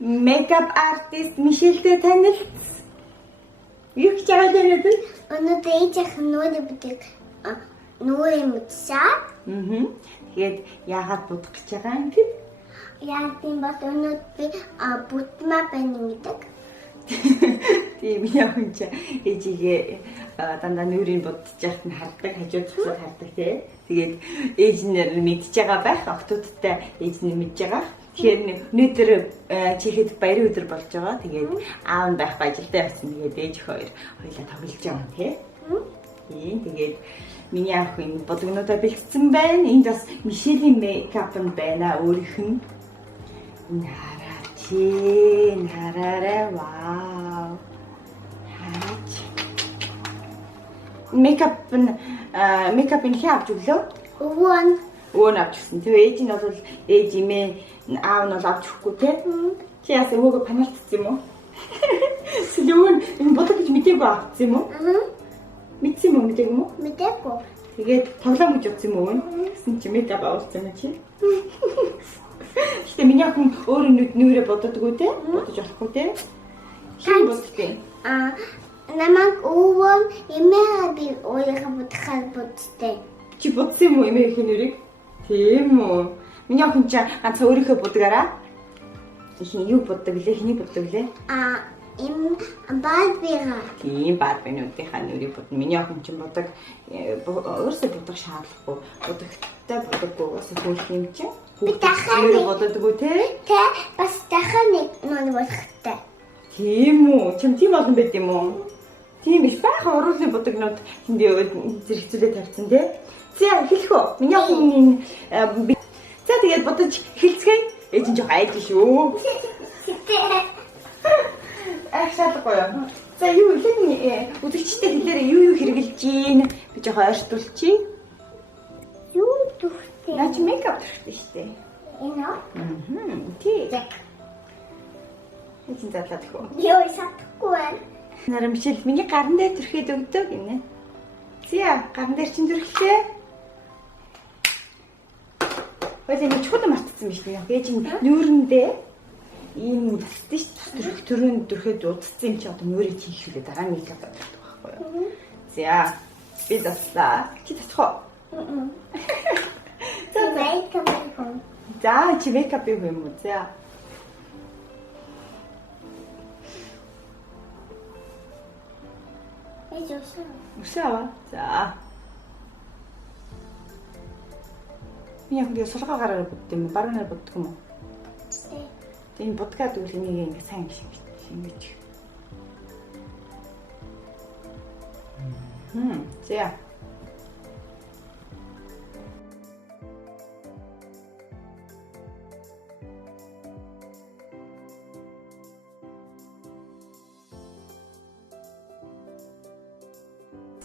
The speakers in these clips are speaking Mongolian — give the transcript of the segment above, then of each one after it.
Makeup artist Michelleтэй танилцсан. Юу гэж байгаа юм бэ? Өнөөдөр ээжийнх нь нүүрээ бүдэг нүүрээ мэдсаа. Тэгээд яагаад будах гэж байгаа юм бэ? Яа тийм бат өнөөдөр би бутмаа байна гэдэг. Тийм яах юм чи ээжигээ дандаа нүрийн будаж яхад нь хардаг, хажууд зогсоод хардаг тий. Тэгээд ээж нэр мэдж байгаа байх, октодтой ээж нь мэдж байгаа. Тэгэхээр өнөөдөр чихэд баярын өдөр болж байгаа. Тэгээд аав нь байхгүй ажилдаа явсан. Тэгээд ээж хоёлаа тоглож байгаа юм тий. Тийм тэгээд миний аав энэ бодгонуудаа бэлдсэн байна. Энд бас Мишелийн мейкап нь байна өөрийнх нь. Нараарай вау. Хараач. Мейкапын хяавч өглөө? Өвөн авчихсан. Тэгээ ээж нь бол ээж имээ аав нь бол авч өгөхгүй те. Чи яасан өвөөгөө паналтсан юм уу? Сэлүүн энэ бодлоо гэж мэдээгүй авчихсан юм уу? Мэдсэн юм уу мэдээгүй юм уу? Мэдээгүй. Тэгээд тоглоом гэж утсан юм уу? Гэсэн чи мейкап авуулсан юм чи. Гэтэ миний охин өөрөө нүрээ боддоггүй те? Бодож болохгүй те? Хин боддтой. Намайг өвөн эмээ би өөрийнхөө бодохоор бодтой. Чи бодсон юм уу эмээхийн нүрийг? Тийм үү. Миний охин ч ганц өөрийнхөө бодгаараа. Хин юу боддог лээ? Хиний боддог лээ? Барбига. Тийм барбинуудынхаа нүрийг бодно. Миний охин ч бодог өөрөөсөө бодох шаардлагагүй. Бодогтой бодоггүй бас хөөх юм чинь. Би дахиад боддоггүй те? Тэ бас дахиад нэг бодохтой. Тийм үү? Чам тийм олон байд юм уу? Тийм их байхаа уруулын бодогнууд тэндээ зэрэгцүүлээ тавьсан те? За эхлэх үү? Миний охин за тэгээд бодож эхэлцгээе. Ээж нь жоох айж шүү. Шаардлагагүй юу? За юу ихэнх үзэгчтэй хэлээрээ юу хэрэгжилж гин би жоох ойртуулчих. Юу дуртай? Наач мейкап дуртай шүү дээ. Энэ аа? Тий. Эцэн задлаад хөө. Юу сатахгүй байна. Нарамшил миний гарн дээр төрхөд өгдөө гинэ. Зя гарн дээр чинь төрхлээ. Хойлоо нэг чухал мартсан биш үү? Ээж нь нүүрэндээ ийм үстэй шүү. Төрөнд төрхөд удцсан юм чи одоо нүүрээ чих хэлээ дараа нь мейкап авдаг байхгүй юу? Зя би даслаа. Чи тасах уу? За мейкап хийх. За чи мейкап хийх юм уу? За. Усаа. За. Яг нэг сулгаа гараар бодд юм уу? Баруунаар боддог юм уу? Тийм бодгаад үл энийг ингэ сайн шингэж. За.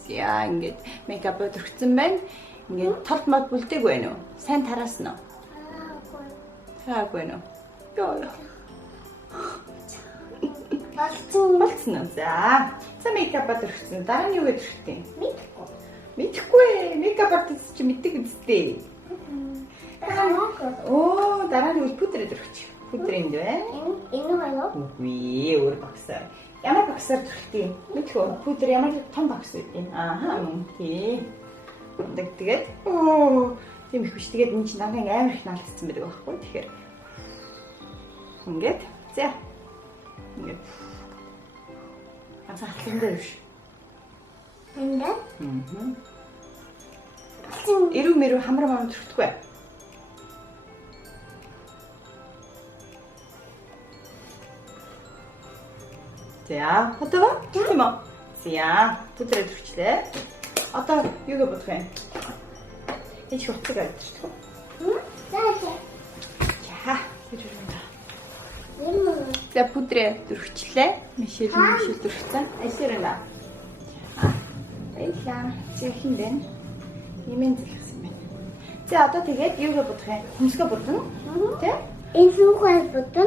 Яа ингээд мейкап өдөрцөн байна. Ингээд толт мод бүлдээг байна уу? Сайн тараасан уу? Хаагүй байна уу? Йоо. Болцсон уу? За мейкап өдөрцөн. Дараа нь юу өдөрчтэй? Мэдхгүй. Мэдхгүй. Мейкап артист чи мэддэг үстэй. Оо, дараа нь пудр өдөрч. Пудр энд байна. Энэ байна уу? Үгүй, өөр багсаа. Ямар багсаар төрхтэй? Мэдхүү. Пудр ямар том багс үү? Ааха, тийм. Тэгээд тийм их биш. Тэгээд энэ чинь намайг амар их наалгцсан байдаг байхгүй. Тэгэхээр ингээд за. Ингээд ансахлан дээр биш. Ингээд? Ирүү мэрүү хамраа мам төрөхгүй. За, одоо тийм үү? За, пудраа төрчлээ. Одоо юугээ бодох вэ? Эч хуцаг авчихсан. За. За, за пудраа төрчлээ. Мишель төрчихсэн. Айсэрэнаа. Баярлаа. Чихэн дээ. Нэмэн зэлсэн байна. За, одоо тэгээд юугээ бодох вэ? Хөмсгөө бодно. Тэ? Энэ сүүхэл бодно.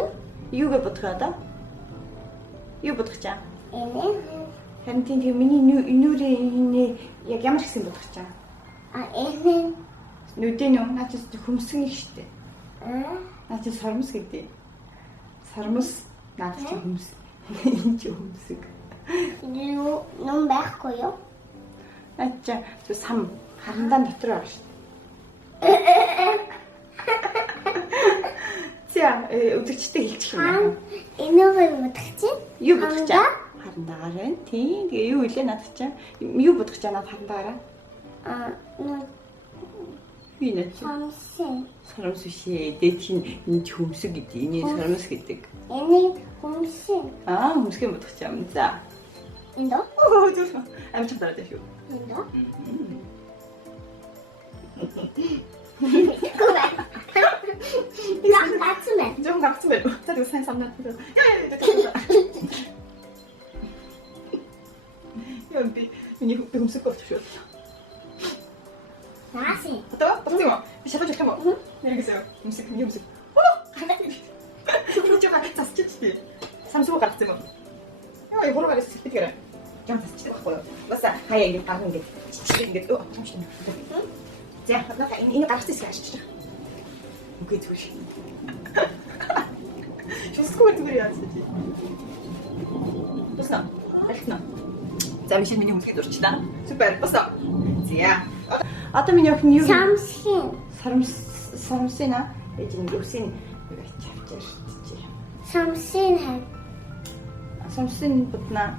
Юугээ бодох вэ одоо? Юу бодох чам? Энэ. Харин тийм миний нүрийн яг ямар гэсэн бодох чам? Энэ. Нүдэн үү? Наач хөмсгөн их штэ. Наач сормос гэдэг. Сармус наад чи хүмүүс. Энэ чи хүмүүсэг. Ном байхгүй юу? Ача чи сам харандаан дотор байгаа шүү. За өдөрчтэй хэлчих юм яа. Энэгээр бодох чинь Юу бодох чаа? Харандаагаар байна. Тийм. Тэгээ юу илээ надад чаа? Юу бодох чаа надад харандаагаар? нөө Би нэ чи самсын. сарамс биш ээ. Дээд чинь энэ ч хөмсөг гэдэг. Энийг сарамс гэдэг. Энийг хүмсэн. Хөмсгэн бодох чаа. За. Энд доо? Оо зүг. Амч дараад шүү. Энд доо? Гацмэ. 좀 각지 말고. 자, 이거 사진 삼나. 야, 근데 이거 음식 거 주셨어. 나시. 어떠? 어떠지 마. 샤바 좀 해봐. 내리겠어요. 음식, 이 음식. 좀 자, 스치지. 삼수가 같지 뭐. 야, 이거 보러 가겠어. 스피드 그래. 좀 스치지 마. 맞아. 하야 이게 다른 게. 스치는 게. 잠시만요. 자, 나 이거 다 스치지 마시죠. 그게 조심. Wszystko wariacji. Posta. Эхна. За биш миний хүнсгээ дурчлаа. Супер. Поста. За. Одоо миний охин юу? 삼신. Сарамсина. Эжин юусын чавчаар чи. 삼신 해. Сарамсын будна.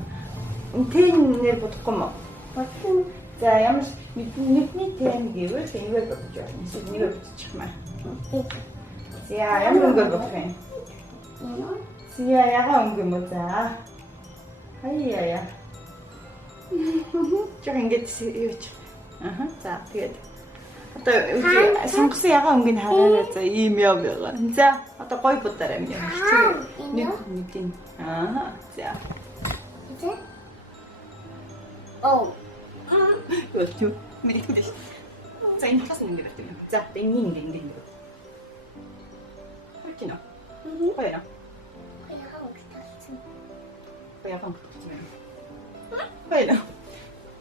Үнтэнээр бодохгүй мó. 무슨 За ямар нүдний тэм гэвэл тэнийг бодож байна. Эсвэл нэгээр бодчих маа. За ямар өнгөөр бодох юм? 이거? 지야 야가 옮긴 거자. 아이야야. 조금 이게 자, тэгээд одоо сонгосон яга өнгөний хараад за ийм яв байгаа. За одоо гой будаарай минь. Нэг мэдин. За. 이제? 어. 요즘 미리고 되시. 자, 이 플러스 있는 게 맞대요. 자, 땡긴 게. 할지나. 뭐야? 그냥 하고 기다리지. 뭐야, 방금 그렇지. 뭐야?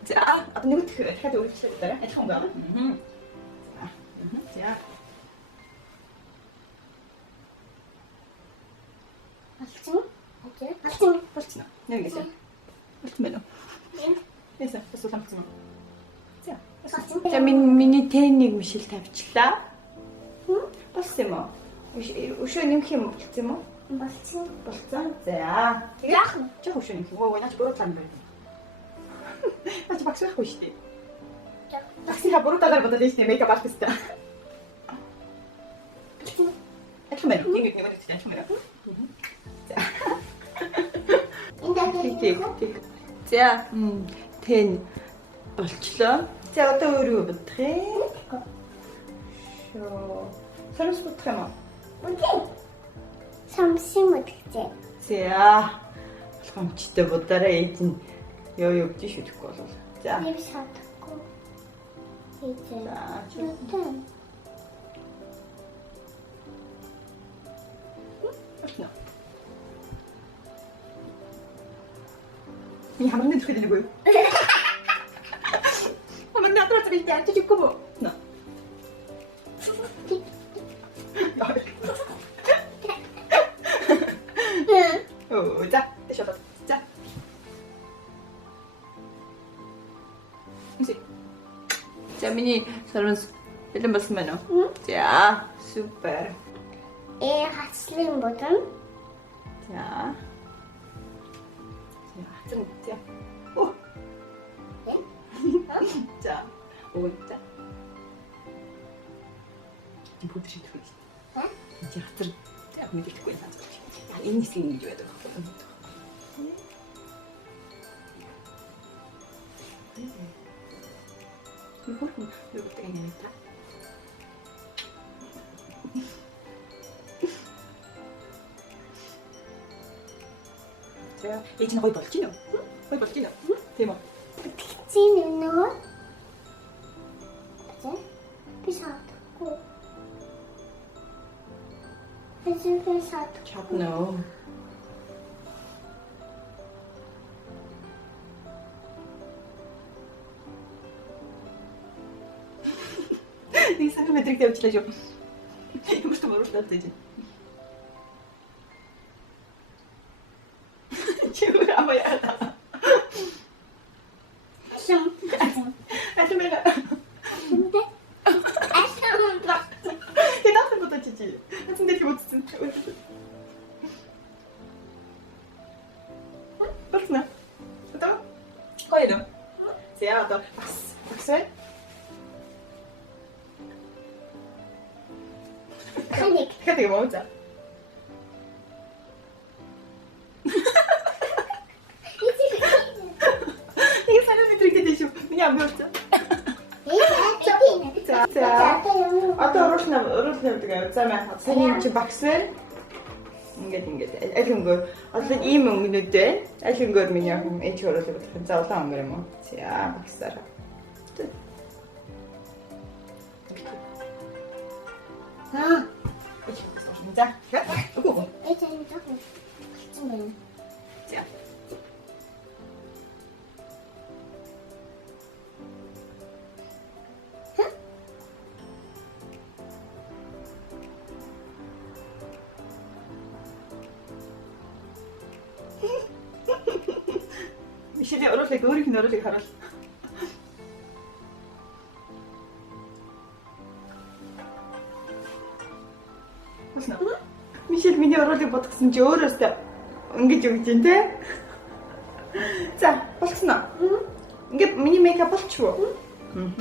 자, 어떤 거 그, 해도 우리 시작했더라. 처음 봐. 자. 맞지? 맞지? 맞지? 훨씬 여기 계세요. 훨씬 매너. 됐어. 됐어. 삼촌. 자. 맞지? 자, миний тэнийг мишэл тавьчлаа. Болсон юм уу? Өшөө нэмэх юм болсон юм уу? 맞지? Болсон. За. Яг нь. Чи өшөө нэмэх юм. Ой, наач буруу тань байна. Наач багш байхгүй шүү дээ. Таксиха буруу талаар бодоод байна шүү дээ. Мейкап артистаа. Ахмаа. Нэг нэг нэг ахмаа. За. Тэг. За, тэн болчлоо. За, одоо өөрөө бодох юм. Шоо. Сарамс бодох юм уу? 뭐지? 삼신 어떻게? За. Болгоомжтой бодороо ээж нь ёо өгч шүү гэхгүй болов. За. 입 닫고 이제 За. 일단 Очно. 이 한번 내도 되는 거예요? 한번 내 앞으로 들을 때안 찢을 거고. 나. 자, 되셔봐. 자. 이제. 자, 미니 서른 일름 봤으면은. 응? 자, super. 애 하슬린 버튼 자. 자. 오. 네? 자. 오, 자. 이 보드리 들어있어. 네? 이제 하트를 자, 근데 듣고 있는 사람. 야, 인생 줘야 돼. 이거 땡겨냈다. 자, 예진아 거의 멋지노? 거의 멋지노? 대박. 찌는 너 이제 피사 닫고 이제 피사 닫고 작노. 이 사람의 드릭 때문에 지나죠. 이거 좀 어렵다 되지. Чигүүр амаа яа. Ашам. Ашмаа. 근데 ашам 봐. Хинаатай бодож чи. Хацсан дээр үзсэн. Болсноо. Одоо. Хоёроо. За одоо бас. 카닉. Хатаг 먹자. 이게 사람들이 이렇게 되죠. 그냥 안 배웠죠? За. Одоо уруулна тэгээ замаа саний чи багсаа ингээд аль өнгөө одоо ийм өнгөнүүдээ аль өнгөөр миний охин ээж хөрөөлөг болох за улаан өнгөр юм уу? За багсаараа. За. Үгүй. 애들이 조금 좀 За. Мишель өөрөөлөг өөрийнх нь өөрөөлөг харуул. Басна. Мишель миний өөрөөлөг бодгосон чи өөрөөсөө ингэж өгч дээ те. За, болгосноо. Ингээд миний мейкап болчихвоо.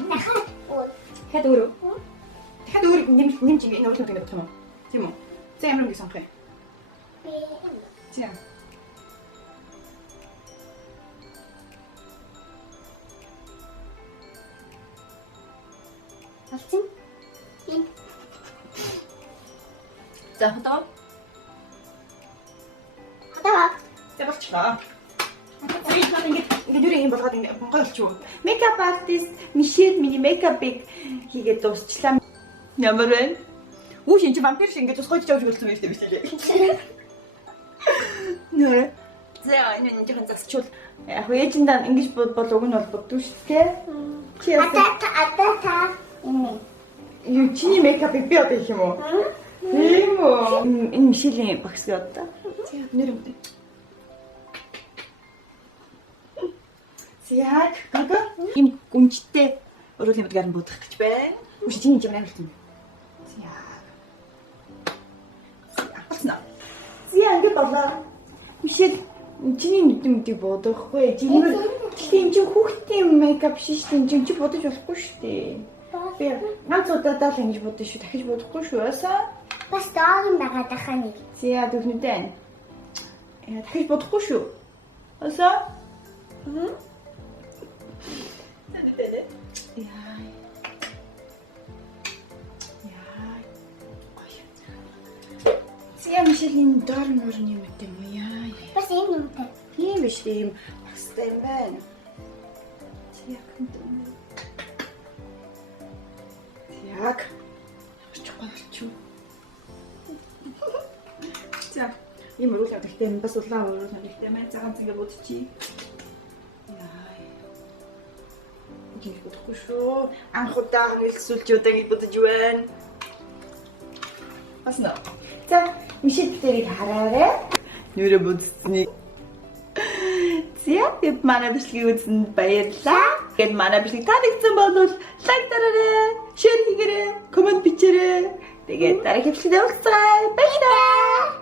약간 Дахиад өөрөө. Дахиад өөр нэмж ингэ энэ өөрөөлөг бодох юм уу? Тийм үү? За ямар ингэ сонгох юм? За. 없음? За, одоо 하다가 за болчихлоо. Ингээд юу юм болгоод ингэ гоё болчихвоо. Makeup artist Michelle миний makeup-ыг хийгээд дуусчлаа. Ямар вэ? Үгүй шинж вампир шиг ингэ тусгойж явж болсон байх тийм биш үү? Нэ. За, энэ жоохон засчул. Яг ээжиндээ ингэж бол уг нь бол боддоо шүү дээ. Чи яасан? 아따타 이미 Юу чиний makeup-ыг би одоо хийх юм уу? Тийм үү? Энэ Michelle-ийн багс одоо. За, нэр юм. Яг гага им гүнжтэй өөрөөр хэлбэл бодох гэж байна. Үгүй чиний юм амар тийм. Яг. Апаснаа. Зя ингэ болоо. Мишель чиний нүдмдийг бодохгүй. Жимэр тийм чи хүүхдийн мейкап шиштэй чи бодож болохгүй шүү дээ. Би ганц удаадаа л ингэж бодсон шүү. Дахиж бодохгүй шүү. Ясаа? бас доогийн байгаа даханы. Зя дүрнүдэн. Дахиж бодохгүй шүү. Ясаа? Яа. Зя Мишелийн доор нөрний юм гэдэг юм яа. бас энэ юмтай. Тийм биш тийм багстай юм байна. Яг юм. Яг. Чухал болчих. За, ийм өрөөлөг гэхдээ бас улаан өрөөлөг гэхдээ маань цагаан цэгээ бодчих. Яа. Ингэж бодохгүй шүү. Анх удаа хэлсүүлж удаа гэж бодож байна. Бас нөө. За, Мишель тэрийг хараарай. Нүрэ бодсныг. За, манай бичлэгийг үзсэнд баярлалаа. Гэт манай бичлэг таалагдсан бол лайк дараарай, шеэр хийгээрэй, коммент бичээрэй. Тэгээд дараагийн бичлэгт уулзцгаая. Баярлалаа.